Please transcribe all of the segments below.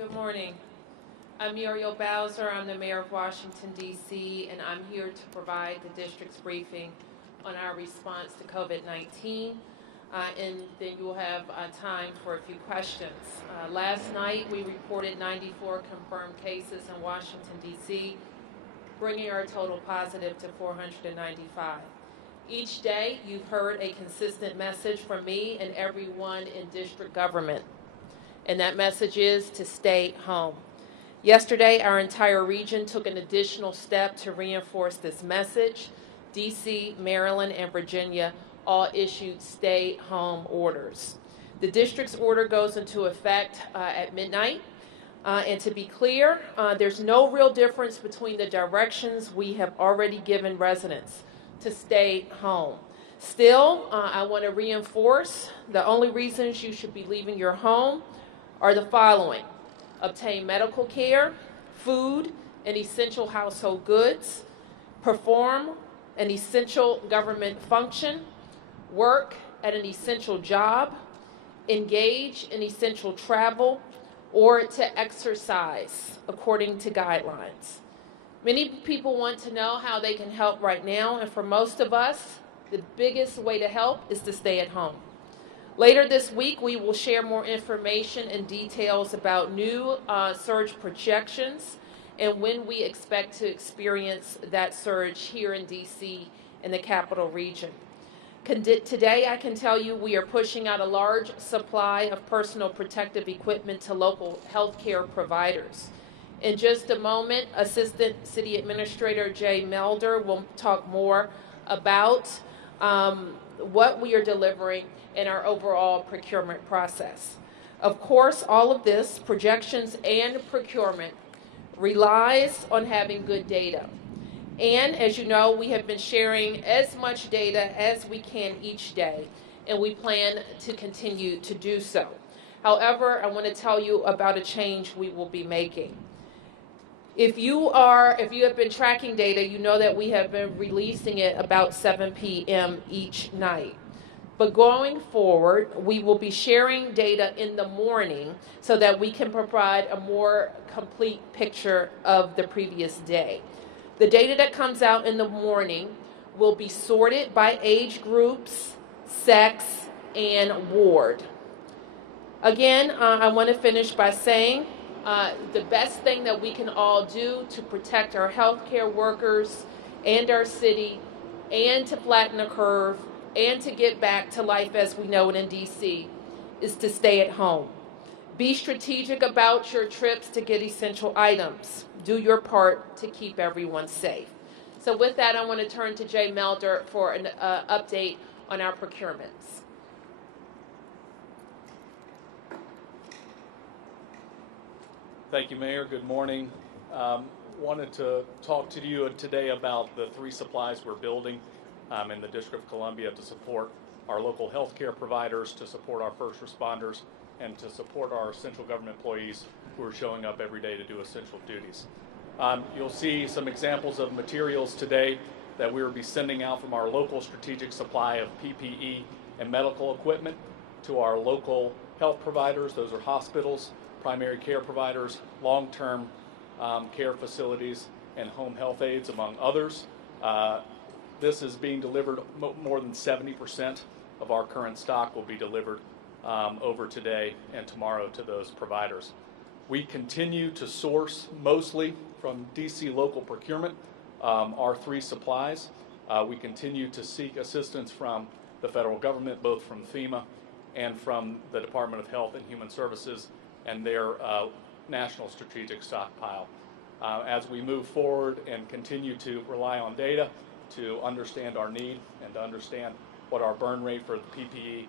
Good morning. I'm Muriel Bowser. I'm the mayor of Washington, D.C., and I'm here to provide the district's briefing on our response to COVID-19. And then you will have time for a few questions. Last night, we reported 94 confirmed cases in Washington, D.C., bringing our total positive to 495. Each day, you've heard a consistent message from me and everyone in district government. And that message is to stay home. Yesterday, our entire region took an additional step to reinforce this message. D.C., Maryland, and Virginia all issued stay-home orders. The district's order goes into effect at midnight. And to be clear, there's no real difference between the directions we have already given residents to stay home. Still, I want to reinforce the only reasons you should be leaving your home are the following: obtain medical care, food, and essential household goods, perform an essential government function, work at an essential job, engage in essential travel, or to exercise according to guidelines. Many people want to know how they can help right now, and for most of us, the biggest way to help is to stay at home. Later this week, we will share more information and details about new surge projections and when we expect to experience that surge here in D.C. in the capital region. Today, I can tell you we are pushing out a large supply of personal protective equipment to local healthcare providers. In just a moment, Assistant City Administrator Jay Melder will talk more about what we are delivering in our overall procurement process. Of course, all of this, projections and procurement, relies on having good data. And as you know, we have been sharing as much data as we can each day, and we plan to continue to do so. However, I want to tell you about a change we will be making. If you have been tracking data, you know that we have been releasing it about 7 p.m. each night. But going forward, we will be sharing data in the morning so that we can provide a more complete picture of the previous day. The data that comes out in the morning will be sorted by age groups, sex, and ward. Again, I want to finish by saying the best thing that we can all do to protect our healthcare workers and our city and to flatten the curve and to get back to life as we know it in D.C. is to stay at home. Be strategic about your trips to get essential items. Do your part to keep everyone safe. So with that, I want to turn to Jay Melder for an update on our procurements. Thank you, Mayor. Good morning. Wanted to talk to you today about the 3 supplies we're building in the District of Columbia to support our local healthcare providers, to support our first responders, and to support our essential government employees who are showing up every day to do essential duties. You'll see some examples of materials today that we will be sending out from our local strategic supply of PPE and medical equipment to our local health providers. Those are hospitals, primary care providers, long-term care facilities, and home health aides, among others. This is being delivered, more than 70% of our current stock will be delivered over today and tomorrow to those providers. We continue to source mostly from D.C. local procurement, our 3 supplies. We continue to seek assistance from the federal government, both from FEMA and from the Department of Health and Human Services and their national strategic stockpile. As we move forward and continue to rely on data to understand our need and to understand what our burn rate for the PPE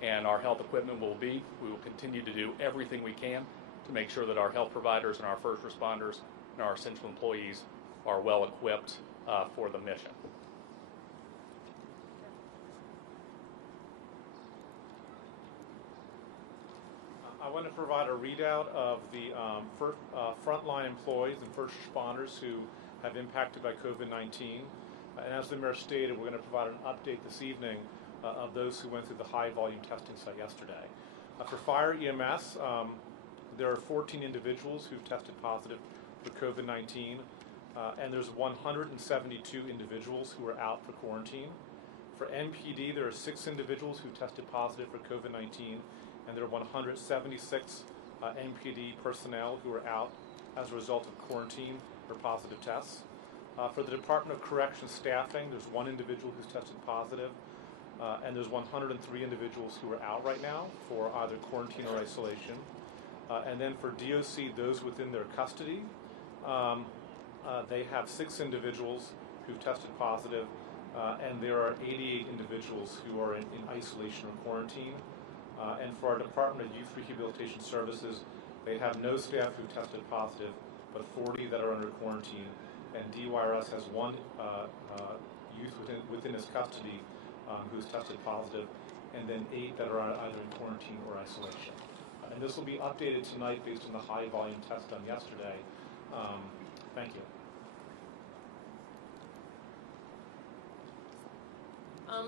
and our health equipment will be, we will continue to do everything we can to make sure that our health providers and our first responders and our essential employees are well equipped for the mission. I want to provide a readout of the frontline employees and first responders who have impacted by COVID-19. And as the mayor stated, we're going to provide an update this evening of those who went through the high volume testing site yesterday. For fire EMS, there are 14 individuals who've tested positive for COVID-19, and there's 172 individuals who are out for quarantine. For NPD, there are 6 individuals who tested positive for COVID-19, and there are 176 NPD personnel who are out as a result of quarantine or positive tests. For the Department of Corrections staffing, there's 1 individual who's tested positive, and there's 103 individuals who are out right now for either quarantine or isolation. And then for DOC, those within their custody, they have 6 individuals who've tested positive, and there are 88 individuals who are in isolation or quarantine. And for our Department of Youth Rehabilitation Services, they have no staff who tested positive, but 40 that are under quarantine. And DYRS has 1 youth within his custody who's tested positive, and then 8 that are either in quarantine or isolation. And this will be updated tonight based on the high volume test done yesterday. Thank you.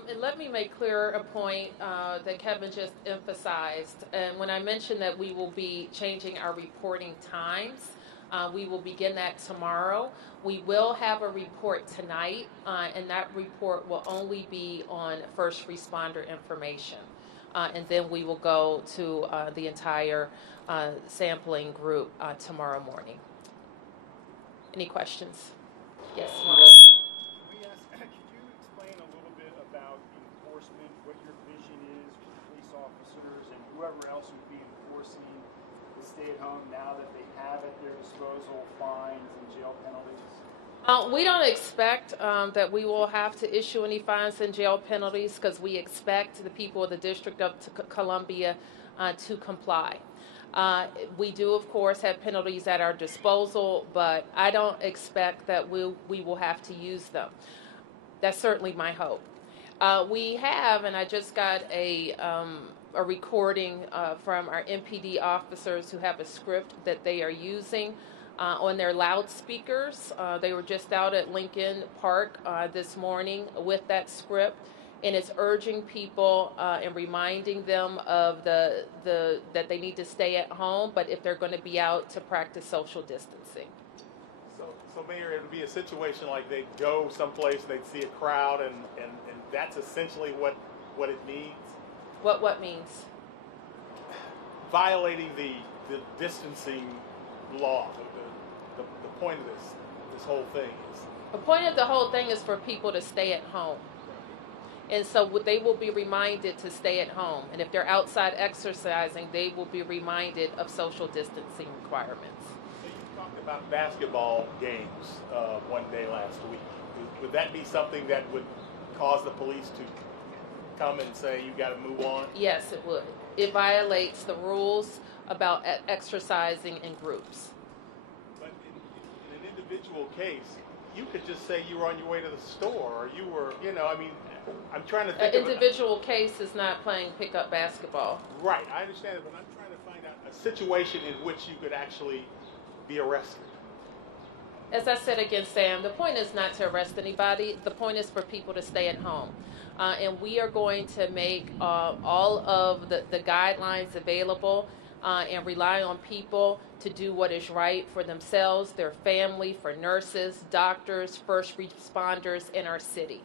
And let me make clear a point that Kevin just emphasized. And when I mentioned that we will be changing our reporting times, we will begin that tomorrow. We will have a report tonight, and that report will only be on first responder information. And then we will go to the entire sampling group tomorrow morning. Any questions? Yes, Muriel. Could you explain a little bit about enforcement, what your vision is for police officers and whoever else would be enforcing the stay-at-home now that they have at their disposal fines and jail penalties? We don't expect that we will have to issue any fines and jail penalties because we expect the people of the District of Columbia to comply. We do, of course, have penalties at our disposal, but I don't expect that we will have to use them. That's certainly my hope. We have, and I just got a recording from our MPD officers who have a script that they are using on their loudspeakers. They were just out at Lincoln Park this morning with that script, and it's urging people and reminding them of that they need to stay at home, but if they're going to be out, to practice social distancing. So Mayor, it would be a situation like they'd go someplace, they'd see a crowd, and that's essentially what it means? What means? Violating the distancing law. The point of this whole thing is? The point of the whole thing is for people to stay at home. And so they will be reminded to stay at home. And if they're outside exercising, they will be reminded of social distancing requirements. You talked about basketball games one day last week. Would that be something that would cause the police to come and say, you got to move on? Yes, it would. It violates the rules about exercising in groups. But in an individual case, you could just say you were on your way to the store, or you were, I'm trying to think An individual case is not playing pickup basketball. Right, I understand it, but I'm trying to find out a situation in which you could actually be arrested. As I said again, Sam, the point is not to arrest anybody. The point is for people to stay at home. And we are going to make all of the guidelines available and rely on people to do what is right for themselves, their family, for nurses, doctors, first responders in our city.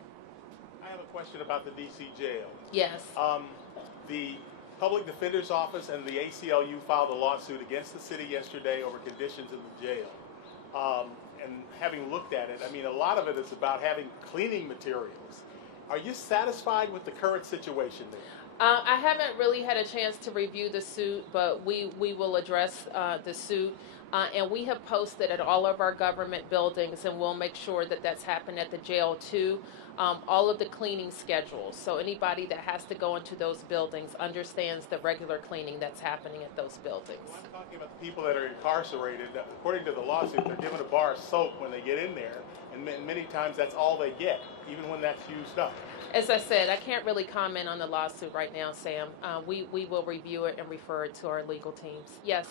I have a question about the D.C. jail. Yes. The Public Defender's Office and the ACLU filed a lawsuit against the city yesterday over conditions in the jail. And having looked at it, a lot of it is about having cleaning materials. Are you satisfied with the current situation there? I haven't really had a chance to review the suit, but we will address the suit. And we have posted at all of our government buildings, and we'll make sure that that's happened at the jail too, all of the cleaning schedules. So anybody that has to go into those buildings understands the regular cleaning that's happening at those buildings. Well, I'm talking about the people that are incarcerated. According to the lawsuit, they're given a bar of soap when they get in there, and many times that's all they get, even when that's used up. As I said, I can't really comment on the lawsuit right now, Sam. We will review it and refer it to our legal teams. Yes?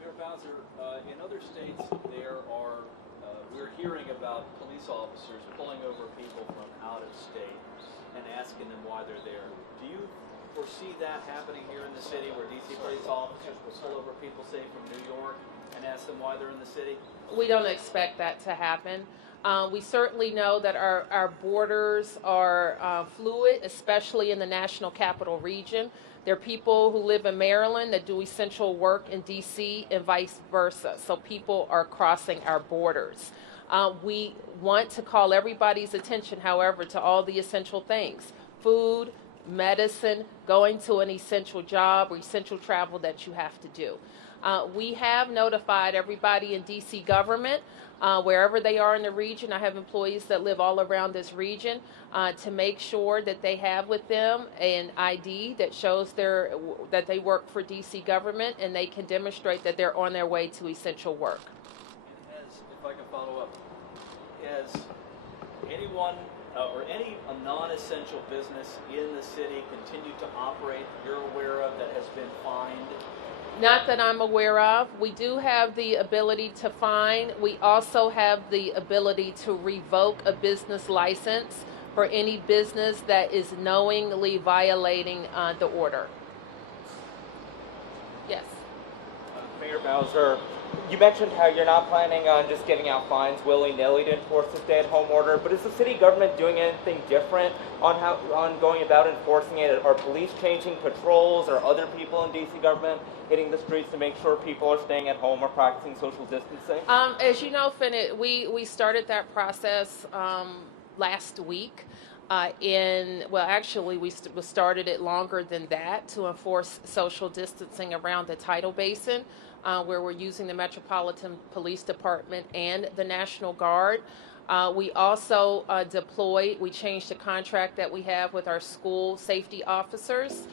Mayor Bowser, in other states we're hearing about police officers pulling over people from out of state and asking them why they're there. Do you foresee that happening here in the city, where DC police officers will pull over people, say, from New York and ask them why they're in the city? We don't expect that to happen. We certainly know that our borders are fluid, especially in the National Capital Region. There are people who live in Maryland that do essential work in D.C. and vice versa. So people are crossing our borders. We want to call everybody's attention, however, to all the essential things: food, medicine, going to an essential job or essential travel that you have to do. We have notified everybody in D.C. government, wherever they are in the region. I have employees that live all around this region, to make sure that they have with them an ID that shows that they work for D.C. government, and they can demonstrate that they're on their way to essential work. And if I can follow up, has anyone or any non-essential business in the city continued to operate you're aware of that has been fined? Not that I'm aware of. We do have the ability to fine. We also have the ability to revoke a business license for any business that is knowingly violating the order. Yes. Mayor Bowser, you mentioned how you're not planning on just giving out fines willy-nilly to enforce the stay-at-home order, but is the city government doing anything different on going about enforcing it? Are police changing patrols, or other people in D.C. government hitting the streets to make sure people are staying at home or practicing social distancing? As you know, Finnet, we started that process last week. We started it longer than that to enforce social distancing around the tidal basin, where we're using the Metropolitan Police Department and the National Guard. We also we changed the contract that we have with our school safety officers,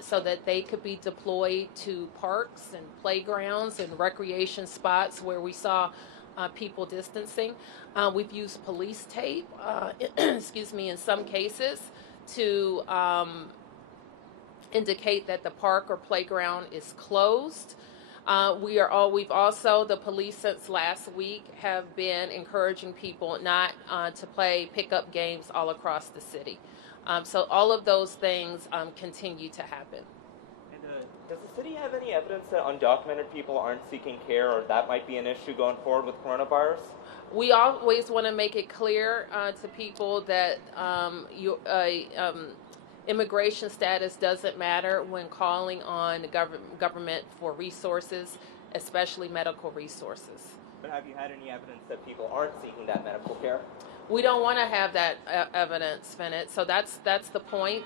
so that they could be deployed to parks and playgrounds and recreation spots where we saw people distancing. We've used police tape, in some cases, to indicate that the park or playground is closed. We've also, the police since last week, have been encouraging people not to play pickup games all across the city. So all of those things continue to happen. And does the city have any evidence that undocumented people aren't seeking care, or that might be an issue going forward with coronavirus? We always want to make it clear to people that immigration status doesn't matter when calling on the government for resources, especially medical resources. But have you had any evidence that people aren't seeking that medical care? We don't want to have that evidence, Finnet. So that's the point.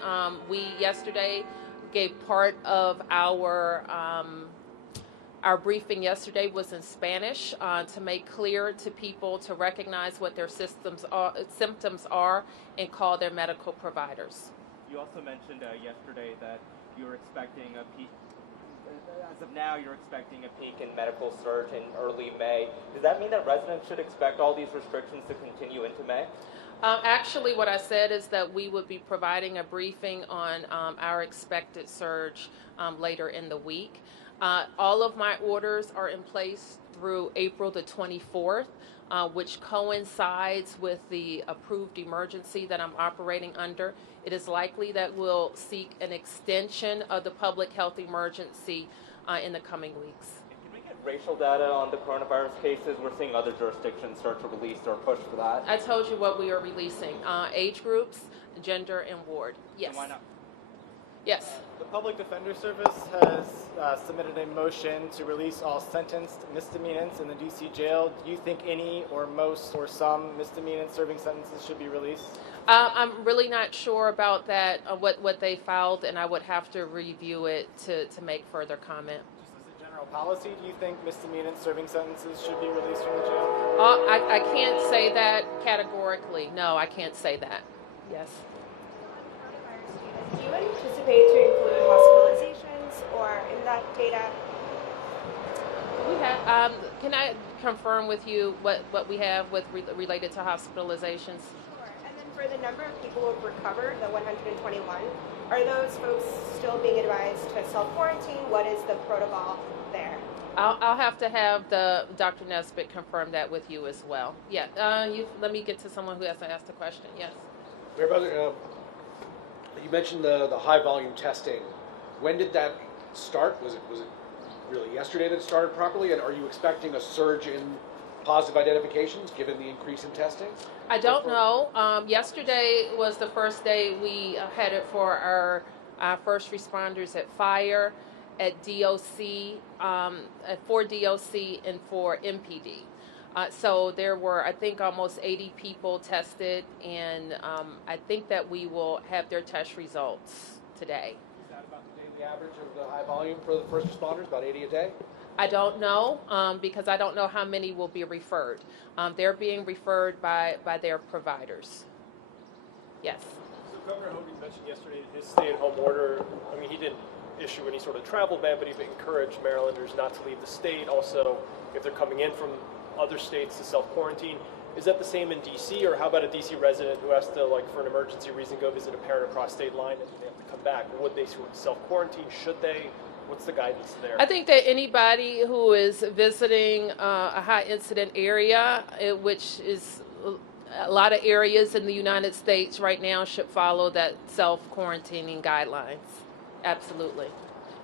We yesterday gave part of our briefing yesterday was in Spanish to make clear to people to recognize what their symptoms are and call their medical providers. You also mentioned yesterday that you're expecting a peak. As of now, you're expecting a peak in medical surge in early May. Does that mean that residents should expect all these restrictions to continue into May? Actually, what I said is that we would be providing a briefing on our expected surge later in the week. All of my orders are in place through April the 24th, which coincides with the approved emergency that I'm operating under. It is likely that we'll seek an extension of the public health emergency in the coming weeks. Can we get racial data on the coronavirus cases? We're seeing other jurisdictions start to release or push for that. I told you what we are releasing: age groups, gender, and ward. Yes. And why not? Yes. The Public Defender Service has submitted a motion to release all sentenced misdemeanants in the D.C. jail. Do you think any or most or some misdemeanant serving sentences should be released? I'm really not sure about that, what they filed, and I would have to review it to make further comment. Just as a general policy, do you think misdemeanant serving sentences should be released from the jail? I can't say that categorically. No, I can't say that. Yes. Do you anticipate to include hospitalizations or in that data? We have. Can I confirm with you what we have with related to hospitalizations? Sure. And then for the number of people who have recovered, the 121, are those folks still being advised to self-quarantine? What is the protocol there? I'll have to have the Dr. Nesbitt confirm that with you as well. Yeah. Let me get to someone who has to ask the question. Yes. Mayor Bowser, You mentioned the high volume testing. When did that start? Was it really yesterday that it started properly? And are you expecting a surge in positive identifications given the increase in testing? I don't know. Yesterday was the first day we headed for our first responders at fire, at DOC, for DOC, and for MPD. So there were, I think, almost 80 people tested, and I think that we will have their test results today. Is that about the daily average of the high volume for the first responders, about 80 a day? I don't know, because I don't know how many will be referred. They're being referred by their providers. Yes. So Governor Hogan mentioned yesterday his stay-at-home order. I mean, he didn't issue any sort of travel ban, but he encouraged Marylanders not to leave the state. Also, if they're coming in from other states to self-quarantine. Is that the same in D.C., or how about a D.C. resident who has to, like, for an emergency reason, go visit a parent across state line and they have to come back? Would they sort of self-quarantine? Should they? What's the guidance there? I think that anybody who is visiting a high incident area, which is a lot of areas in the United States right now, should follow that self-quarantining guidelines. Absolutely.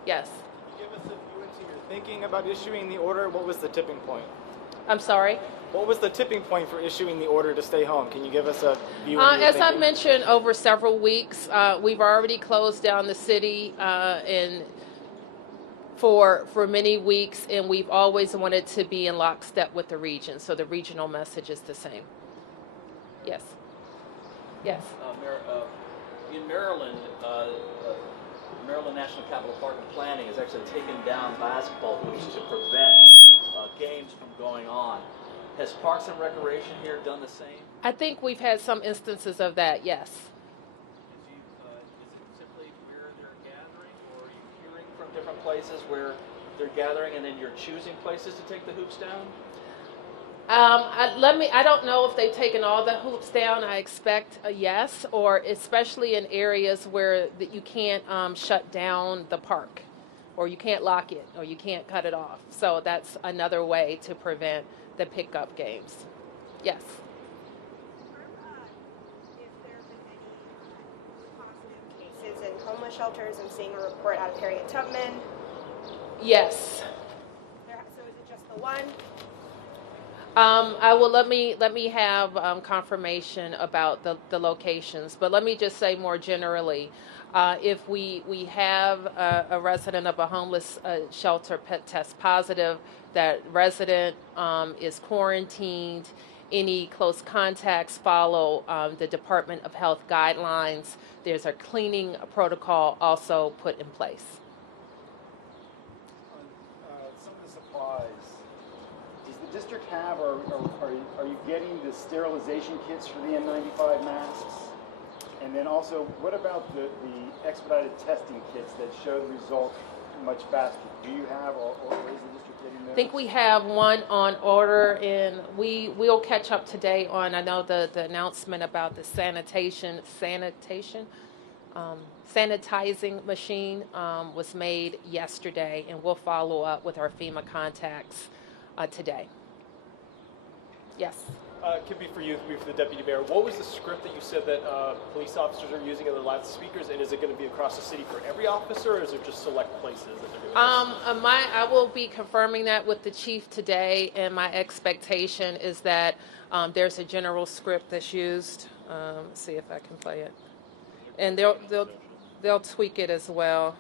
Yes. Can you give us a view into your thinking about issuing the order? What was the tipping point? I'm sorry? What was the tipping point for issuing the order to stay home? Can you give us a view? As I mentioned, over several weeks, we've already closed down the city and for many weeks, and we've always wanted to be in lockstep with the region, so the regional message is the same. Yes. Yes. In Maryland, Maryland National Capital Park and Planning has actually taken down basketball hoops to prevent games from going on. Has Parks and Recreation here done the same? I think we've had some instances of that, yes. Is it simply where they're gathering, or are you hearing from different places where they're gathering and then you're choosing places to take the hoops down? I don't know if they've taken all the hoops down. I expect a yes, or especially in areas where that you can't shut down the park, or you can't lock it, or you can't cut it off. So that's another way to prevent the pickup games. Yes. If there have been any positive cases in homeless shelters, I'm seeing a report out of Harriet Tubman. Yes. So is it just the one? I will let me have confirmation about the locations, but let me just say more generally, if we have a resident of a homeless shelter test positive, that resident is quarantined, any close contacts follow the Department of Health guidelines. There's a cleaning protocol also put in place. Some of the supplies, does the district have, or are you getting the sterilization kits for the N95 masks? And then also, what about the expedited testing kits that show the results much faster? Do you have, or is the district getting those? I think we have one on order, and we'll catch up today on, I know the announcement about the sanitizing machine was made yesterday, and we'll follow up with our FEMA contacts today. Yes. Could be for you, could be for the deputy mayor. What was the script that you said that police officers are using in their loudspeakers, and is it going to be across the city for every officer, or is it just select places that they're going to I will be confirming that with the chief today, and my expectation is that there's a general script that's used. Let's see if I can play it, and they'll tweak it as well.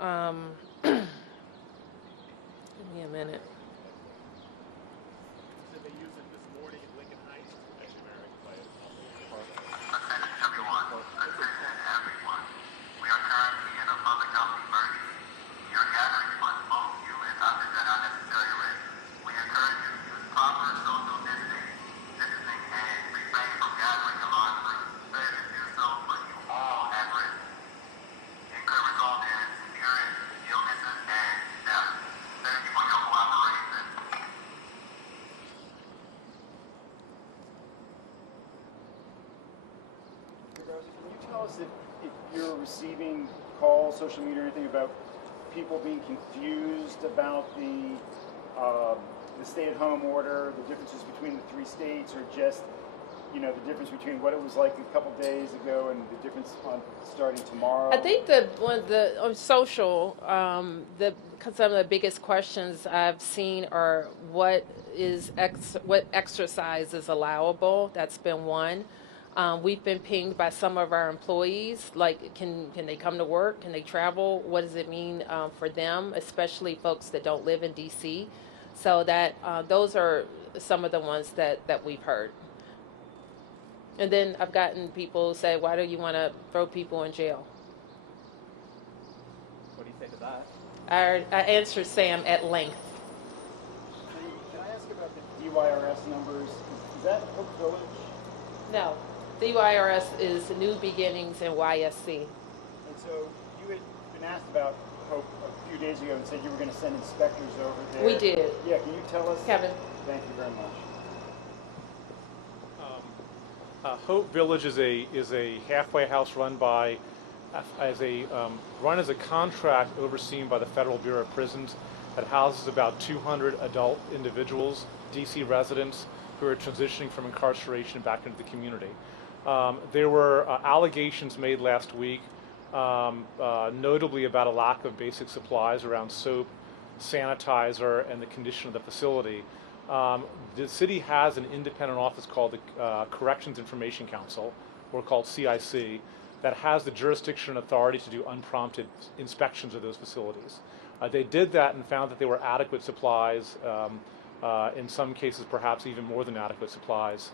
Give me a minute. If you're receiving calls, social media, or anything about people being confused about the stay-at-home order, the differences between the three states, or just you know, the difference between what it was like a couple days ago and the difference on starting tomorrow? I think on social, some of the biggest questions I've seen are what exercise is allowable. That's been one. We've been pinged by some of our employees, like can they come to work? Can they travel? What does it mean for them, especially folks that don't live in DC? So that those are some of the ones that we've heard. And then I've gotten people say, why do you want to throw people in jail? What do you think of that? I answered Sam at length. Can I ask about the DYRS numbers? Is that Hope Village? No. DYRS is New Beginnings in YSC. And so you had been asked about Hope a few days ago and said you were going to send inspectors over there. We did. Yeah, can you tell us? Kevin. Thank you very much. Hope Village is a halfway house run as a contract overseen by the Federal Bureau of Prisons that houses about 200 adult individuals, DC residents, who are transitioning from incarceration back into the community. There were allegations made last week, notably about a lack of basic supplies around soap, sanitizer, and the condition of the facility. The city has an independent office called the Corrections Information Council, or called CIC, that has the jurisdiction and authority to do unprompted inspections of those facilities. They did that and found that there were adequate supplies, in some cases perhaps even more than adequate supplies,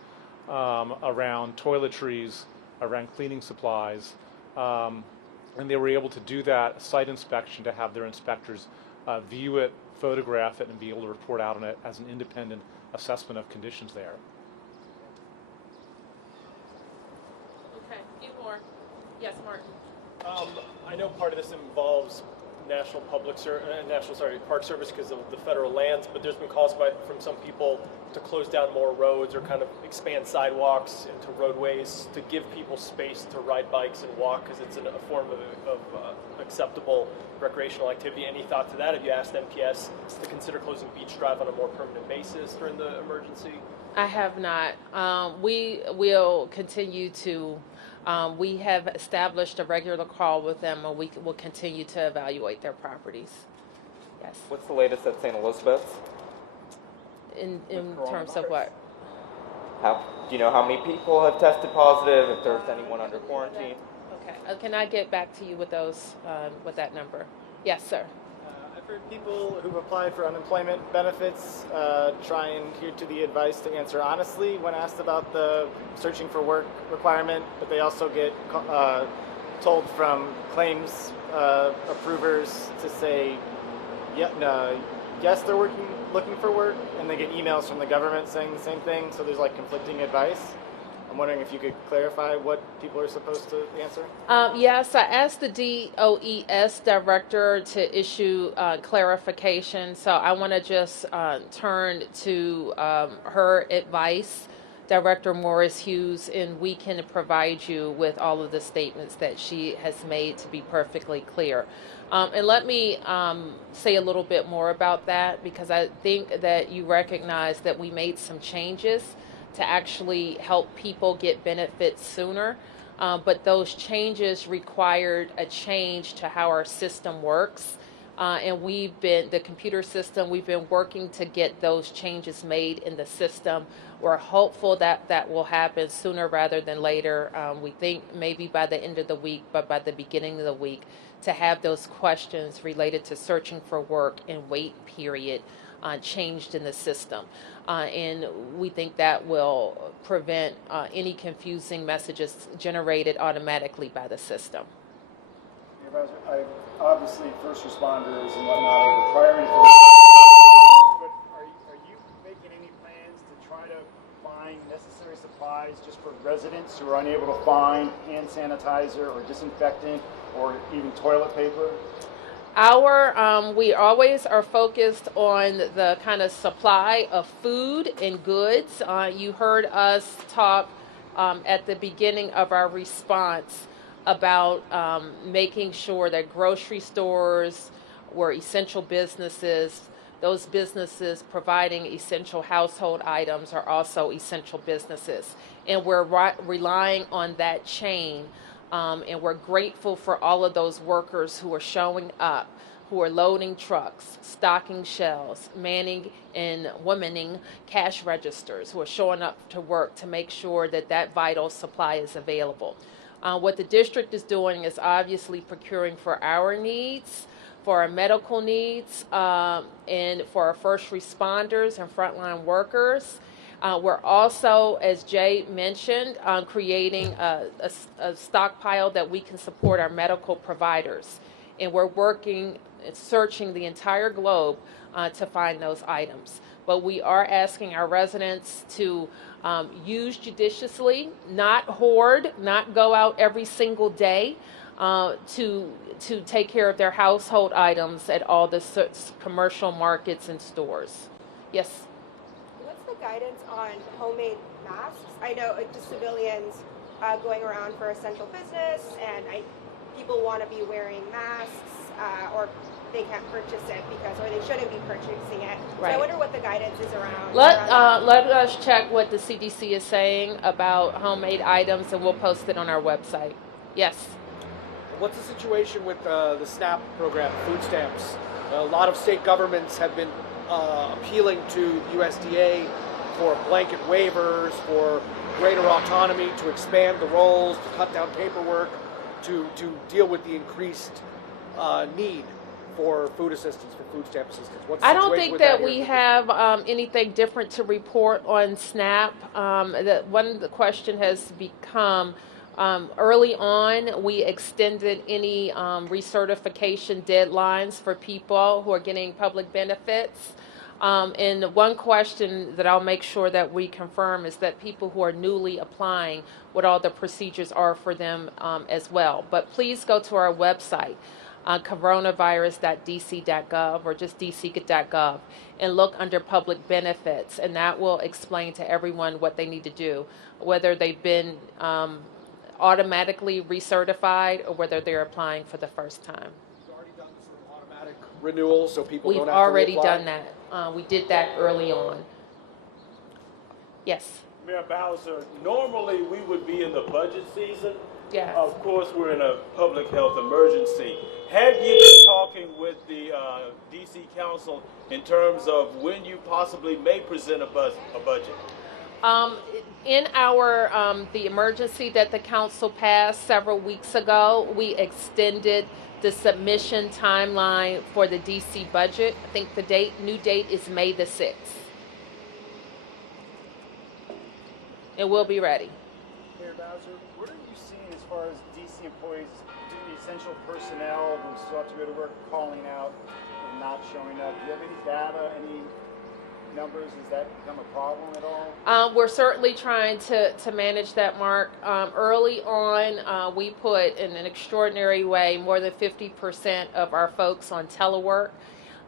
around toiletries, around cleaning supplies, and they were able to do that site inspection to have their inspectors view it, photograph it, and be able to report out on it as an independent assessment of conditions there. Okay, few more. Yes, Martin. I know part of this involves Park Service because of the federal lands, but there's been calls from some people to close down more roads or kind of expand sidewalks into roadways to give people space to ride bikes and walk because it's a form of acceptable recreational activity. Any thought to that? Have you asked MPS to consider closing Beach Drive on a more permanent basis during the emergency? I have not. We will continue to. We have established a regular call with them, and we will continue to evaluate their properties. Yes. What's the latest at St. Elizabeth's? In terms of what? Do you know how many people have tested positive? If there's anyone under quarantine? Okay. Can I get back to you with those, with that number? Yes, sir. I've heard people who've applied for unemployment benefits try and adhere to the advice to answer honestly when asked about the searching for work requirement, but they also get told from claims approvers to say, yes, they're looking for work, and they get emails from the government saying the same thing, so there's like conflicting advice. I'm wondering if you could clarify what people are supposed to answer? Yes, I asked the DOES director to issue clarification, so I want to just turn to her advice, Director Morris Hughes, and we can provide you with all of the statements that she has made to be perfectly clear. And let me say a little bit more about that, because I think that you recognize that we made some changes to actually help people get benefits sooner. But those changes required a change to how our system works. And the computer system, we've been working to get those changes made in the system. We're hopeful that that will happen sooner rather than later. We think maybe by the end of the week, but by the beginning of the week, to have those questions related to searching for work and wait period changed in the system. And we think that will prevent any confusing messages generated automatically by the system. Obviously, first responders and whatnot are the priority for this, but are you making any plans to try to find necessary supplies just for residents who are unable to find hand sanitizer or disinfectant or even toilet paper? We always are focused on the kind of supply of food and goods. You heard us talk at the beginning of our response about making sure that grocery stores were essential businesses, those businesses providing essential household items are also essential businesses. And we're relying on that chain, and we're grateful for all of those workers who are showing up, who are loading trucks, stocking shelves, manning and womaning cash registers, who are showing up to work to make sure that that vital supply is available. What the district is doing is obviously procuring for our needs, for our medical needs, and for our first responders and frontline workers. We're also, as Jay mentioned, creating a stockpile that we can support our medical providers. And we're working, searching the entire globe to find those items. But we are asking our residents to use judiciously, not hoard, not go out every single day, to take care of their household items at all the commercial markets and stores. Yes? What's the guidance on homemade masks? I know just civilians going around for essential business, and people want to be wearing masks, or they can't purchase it or they shouldn't be purchasing it. Right. So I wonder what the guidance is around. Let us check what the CDC is saying about homemade items, and we'll post it on our website. Yes. What's the situation with the SNAP program, food stamps? A lot of state governments have been appealing to USDA for blanket waivers, for greater autonomy, to expand the roles, to cut down paperwork, to deal with the increased need for food assistance, for food stamp assistance. What's the I don't situation think with that here? we have anything different to report on SNAP. One of the question has become, early on, we extended any recertification deadlines for people who are getting public benefits. And one question that I'll make sure that we confirm is that people who are newly applying, what all the procedures are for them as well. But please go to our website, coronavirus.dc.gov or just dc.gov, and look under public benefits, and that will explain to everyone what they need to do, whether they've been automatically recertified or whether they're applying for the first time. You've already done the sort of automatic renewal so people We've don't have to already reapply? done that. We did that early on. Yes. Mayor Bowser, normally we would be in the budget season. Yes. Of course, we're in a public health emergency. Have you been talking with the DC Council in terms of when you possibly may present a budget? In our the emergency that the council passed several weeks ago, we extended the submission timeline for the DC budget. I think the new date is May the 6th. And we'll be ready. Mayor Bowser, what are you seeing as far as DC employees, the essential personnel who still have to go to work, calling out and not showing up? Do you have any data, any numbers? Has that become a problem at all? We're certainly trying to manage that, Mark. Early on, we put in an extraordinary way more than 50% of our folks on telework.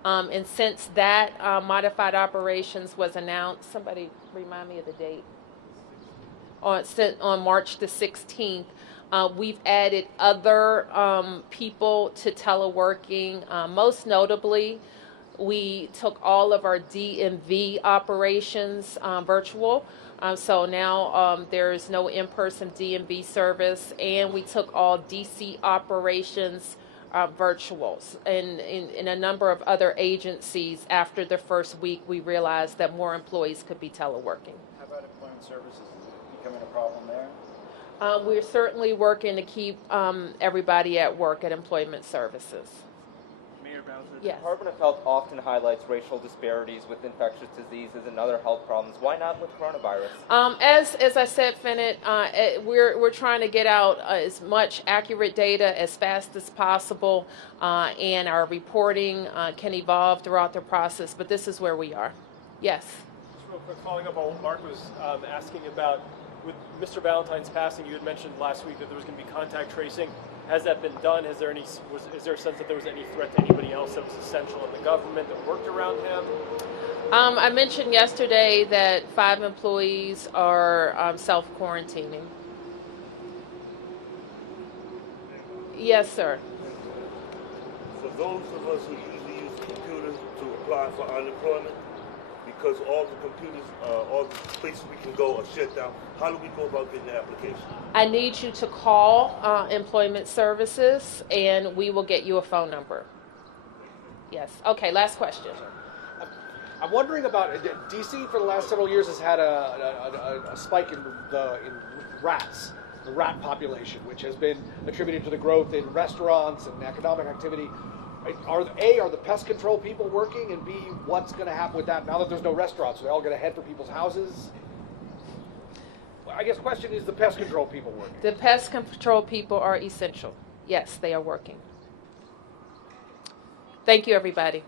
And since that modified operations was announced, somebody remind me of the date. On March the 16th, we've added other people to teleworking. Most notably, we took all of our DMV operations virtual. So now there's no in-person DMV service, and we took all DC operations virtuals. And in a number of other agencies, after the first week, we realized that more employees could be teleworking. How about employment services? Is it becoming a problem there? We're certainly working to keep everybody at work at employment services. Mayor Bowser, Yes. the Department of Health often highlights racial disparities with infectious diseases and other health problems. Why not with coronavirus? As I said, Fennett, we're trying to get out as much accurate data as fast as possible, and our reporting can evolve throughout the process, but this is where we are. Yes. Just real quick, following up on what Mark was asking about, with Mr. Valentine's passing, you had mentioned last week that there was going to be contact tracing. Has that been done? Is there a sense that there was any threat to anybody else that was essential in the government that worked around him? I mentioned yesterday that 5 employees are self-quarantining. Yes, sir. For those of us who usually use computers to apply for unemployment? Because all the computers, all the places we can go are shut down. How do we go about getting the application? I need you to call Employment Services, and we will get you a phone number. Yes. Okay, last question. I'm wondering about DC for the last several years has had a spike in rats, the rat population, which has been attributed to the growth in restaurants and economic activity. Are the pest control people working, and B, what's going to happen with that now that there's no restaurants? Are they all going to head for people's houses? Well, I guess the question is, the pest control people working? The pest control people are essential. Yes, they are working. Thank you, everybody.